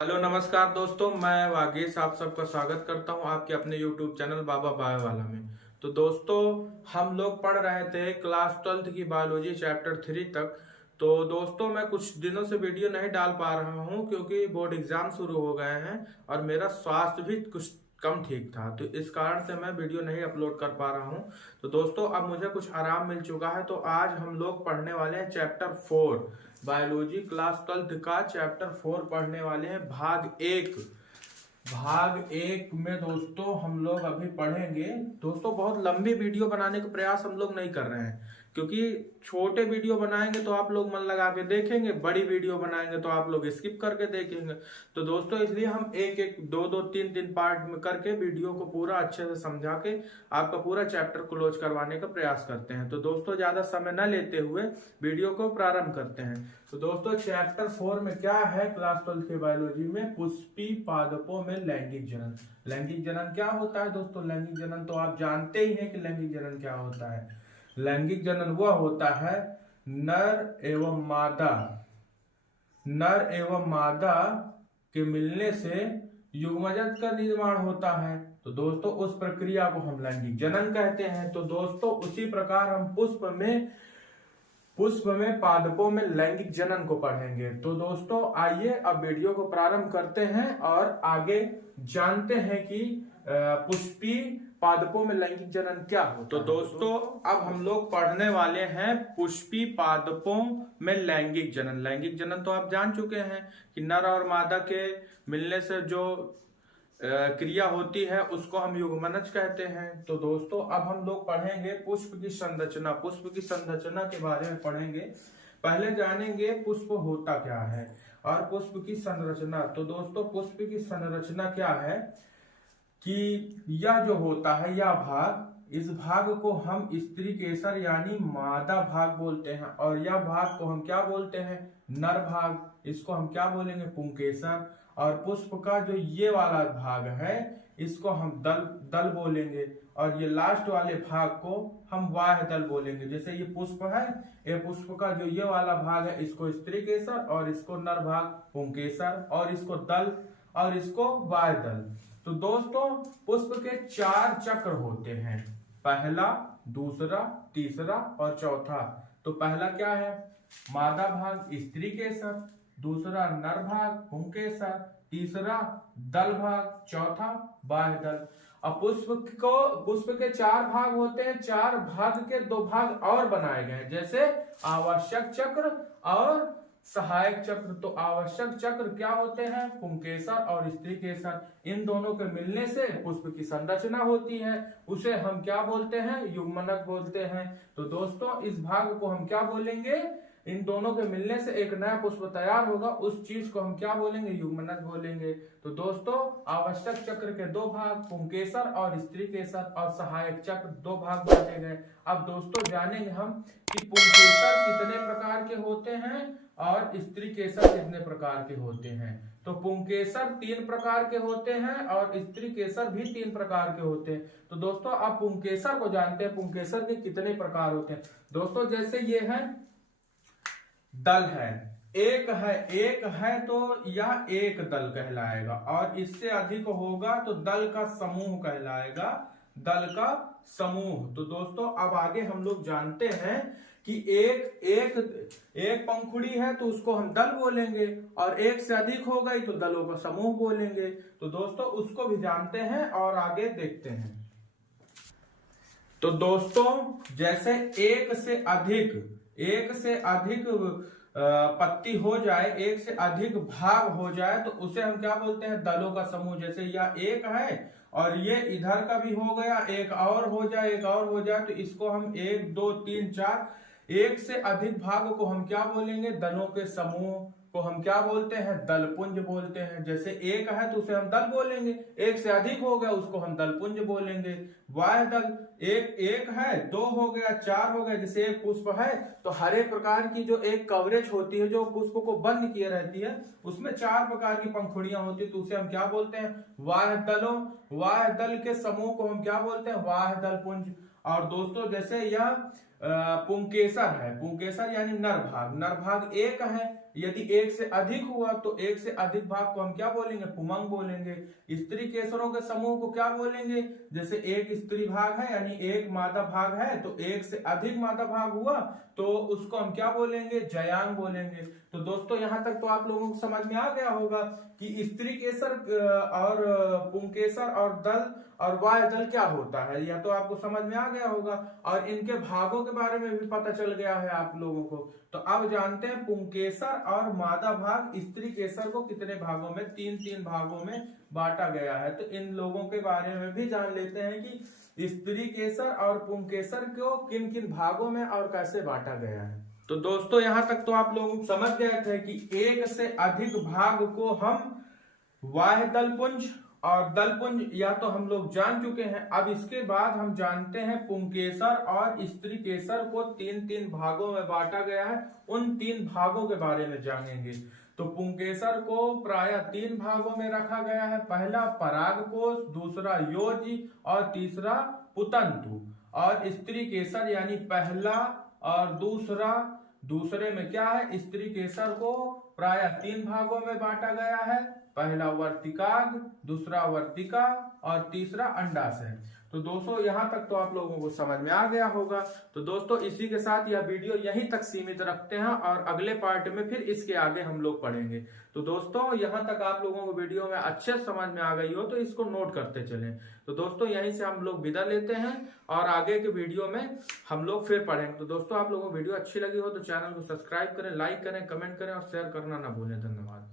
Hello नमस्कार दोस्तों, मैं वागीश आप सबका स्वागत करता हूं आपके अपने YouTube चैनल बाबा बायो वाला में। तो दोस्तों, हम लोग पढ़ रहे थे क्लास 12 की बायोलॉजी चैप्टर 3 तक। तो दोस्तों, मैं कुछ दिनों से वीडियो नहीं डाल पा रहा हूं क्योंकि बोर्ड एग्जाम शुरू हो गए हैं और मेरा स्वास्थ्य भी कुछ कम ठीक था, तो इस कारण से मैं वीडियो नहीं अपलोड कर पा रहा हूं। तो दोस्तों, अब मुझे कुछ आराम मिल चुका है, तो आज हम लोग पढ़ने वाले हैं चैप्टर 4 बायोलॉजी क्लास 12 का चैप्टर 4 पढ़ने वाले हैं। भाग एक में दोस्तों हम लोग अभी पढ़ेंगे। दोस्तों, बहुत लंबी वीडियो बनाने का प्रयास हम लोग नहीं कर रहे हैं क्योंकि छोटे वीडियो बनाएंगे तो आप लोग मन लगा के देखेंगे, बड़ी वीडियो बनाएंगे तो आप लोग स्किप करके देखेंगे। तो दोस्तों, इसलिए हम एक एक दो दो तीन तीन पार्ट में करके वीडियो को पूरा अच्छे से समझा के आपका पूरा चैप्टर क्लोज करवाने का प्रयास करते हैं। तो दोस्तों, ज्यादा समय न लेते हुए वीडियो को प्रारंभ करते हैं। तो दोस्तों, चैप्टर 4 में क्या है क्लास 12 के बायोलॉजी में? पुष्पी पादपों में लैंगिक जनन। लैंगिक जनन क्या होता है दोस्तों? लैंगिक जनन तो आप जानते ही हैं कि लैंगिक जनन क्या होता है। लैंगिक जनन वह होता है नर एवं मादा के मिलने से युग्मजत का निर्माण होता है। तो दोस्तों, उस प्रक्रिया को हम लैंगिक जनन कहते हैं। तो दोस्तों, उसी प्रकार हम पुष्प में पादपों में लैंगिक जनन को पढ़ेंगे। तो दोस्तों, आइए अब वीडियो को प्रारंभ करते हैं और आगे जानते हैं कि पुष्पी पादपों में लैंगिक जनन क्या होता है। तो दोस्तों, अब हम लोग पढ़ने वाले हैं पुष्पी पादपों में लैंगिक जनन। लैंगिक जनन तो आप जान चुके हैं कि नर और मादा के मिलने से जो क्रिया होती है उसको हम युग्मनज कहते हैं। तो दोस्तों, अब हम लोग पढ़ेंगे पुष्प की संरचना। पुष्प की संरचना के बारे में पढ़ेंगे। पहले जानेंगे पुष्प होता क्या है और पुष्प की संरचना। तो दोस्तों, पुष्प की संरचना क्या है कि यह जो होता है यह भाग, इस भाग को हम स्त्री केसर यानी मादा भाग बोलते हैं और यह भाग को हम क्या बोलते हैं? नर भाग। इसको हम क्या बोलेंगे? पुंकेसर। और पुष्प का जो ये वाला भाग है इसको हम दल बोलेंगे और ये लास्ट वाले भाग को हम वाह्य दल बोलेंगे। जैसे ये पुष्प है, ये पुष्प का जो ये वाला भाग है इसको स्त्री केसर और इसको नर भाग पुंकेसर और इसको दल और इसको वाह्य दल। तो दोस्तों, पुष्प के 4 चक्र होते हैं, पहला, दूसरा, तीसरा और चौथा। तो पहला क्या है? मादा भाग स्त्री केसर, दूसरा नर भाग पुंकेसर, तीसरा दल भाग, चौथा बाह्य दल। अब पुष्प के 4 भाग होते हैं, 4 भाग के 2 भाग और बनाए गए जैसे आवश्यक चक्र और सहायक चक्र। तो आवश्यक चक्र क्या होते हैं? पुंकेसर और स्त्री केसर। इन दोनों के मिलने से पुष्प की संरचना होती है, उसे हम क्या बोलते हैं? युग्मनक बोलते हैं। तो दोस्तों, इस भाग को हम क्या बोलेंगे? इन दोनों के मिलने से एक नया पुष्प तैयार होगा, उस चीज को हम क्या बोलेंगे? युग्मनक बोलेंगे। तो दोस्तों, आवश्यक चक्र के 2 भाग पुंकेसर और स्त्री केसर और सहायक चक्र 2 भाग बांटे गए। अब दोस्तों, जानेंगे हम कि पुंकेसर कितने प्रकार के होते हैं और स्त्री केसर कितने प्रकार के होते हैं। तो पुंकेसर 3 प्रकार के होते हैं और स्त्री केसर भी 3 प्रकार के होते हैं। तो दोस्तों, आप पुंकेसर को जानते हैं, पुंकेसर के कितने प्रकार होते हैं। दोस्तों, जैसे ये है दल है, एक है तो यह एक दल कहलाएगा और इससे अधिक होगा तो दल का समूह कहलाएगा, दल का समूह। तो दोस्तों, अब आगे हम लोग जानते हैं कि एक पंखुड़ी है तो उसको हम दल बोलेंगे और एक से अधिक हो गई तो दलों का समूह बोलेंगे। तो दोस्तों, उसको भी जानते हैं और आगे देखते हैं। तो दोस्तों, जैसे एक से अधिक पत्ती हो जाए, एक से अधिक भाग हो जाए तो उसे हम क्या बोलते हैं? दलों का समूह। जैसे यह एक है और ये इधर का भी हो गया, एक और हो जाए तो इसको हम 1 2 3 4 एक से अधिक भाग को हम क्या बोलेंगे? दलों के समूह को हम क्या बोलते हैं? दलपुंज बोलते हैं। जैसे एक है तो उसे हम दल बोलेंगे, एक से अधिक हो गया उसको हम दलपुंज बोलेंगे। वाह्य दल, एक है, 2 हो गया, 4 हो गया। जैसे एक पुष्प है तो हर एक प्रकार की जो एक कवरेज होती है जो पुष्प को बंद किए रहती है उसमें 4 प्रकार की पंखुड़ियां होती है तो उसे हम क्या बोलते हैं? वाह्य दलों। वाह्य दल के समूह को हम क्या बोलते हैं? वाह्य दल पुंज। और दोस्तों, जैसे यह पुंकेसर है, पुंकेसर यानी नर भाग एक है यदि एक से अधिक हुआ तो एक से अधिक भाग को हम क्या बोलेंगे, पुमंग बोलेंगे। स्त्री केसरों के समूह को क्या बोलेंगे, जैसे एक स्त्री भाग है यानी एक मादा भाग है, तो एक से अधिक मादा भाग हुआ तो उसको हम क्या बोलेंगे, जयांग बोलेंगे। तो दोस्तों यहाँ तक तो आप लोगों को समझ में आ गया होगा कि स्त्री केसर और पुंकेसर और दल और वाय दल क्या होता है, यह तो आपको समझ में आ गया होगा। और इनके भागों के बारे में भी पता चल गया है आप लोगों को। तो अब जानते हैं पुंकेसर और मादा भाग स्त्री केसर को कितने भागों में, 3-3 भागों में बांटा गया है। तो इन लोगों के बारे में भी जान लेते हैं कि स्त्री केसर और पुंकेसर को किन किन भागों में और कैसे बांटा गया है। तो दोस्तों यहाँ तक तो आप लोग समझ गए थे कि एक से अधिक भाग को हम वाह्य दलपुंज और दलपुंज या तो हम लोग जान चुके हैं। अब इसके बाद हम जानते हैं पुंकेसर और स्त्री केसर को 3-3 भागों में बांटा गया है। उन 3 भागों के बारे में जानेंगे। तो पुंकेसर को प्राय 3 भागों में रखा गया है, पहला परागकोश, दूसरा योजी और तीसरा पुतंतु। और स्त्री केसर यानी पहला और दूसरे में क्या है, स्त्री केसर को प्राय 3 भागों में बांटा गया है, पहला वर्तिकाग्र, दूसरा वर्तिका और तीसरा अंडाशय। तो दोस्तों यहाँ तक तो आप लोगों को समझ में आ गया होगा। तो दोस्तों इसी के साथ यह वीडियो यहीं तक सीमित रखते हैं और अगले पार्ट में फिर इसके आगे हम लोग पढ़ेंगे। तो दोस्तों यहाँ तक आप लोगों को वीडियो में अच्छे समझ में आ गई हो तो इसको नोट करते चलें। तो दोस्तों यहीं से हम लोग विदा लेते हैं और आगे के वीडियो में हम लोग फिर पढ़ेंगे। तो दोस्तों आप लोगों को वीडियो अच्छी लगी हो तो चैनल को सब्सक्राइब करें, लाइक करें, कमेंट करें और शेयर करना ना भूलें। धन्यवाद।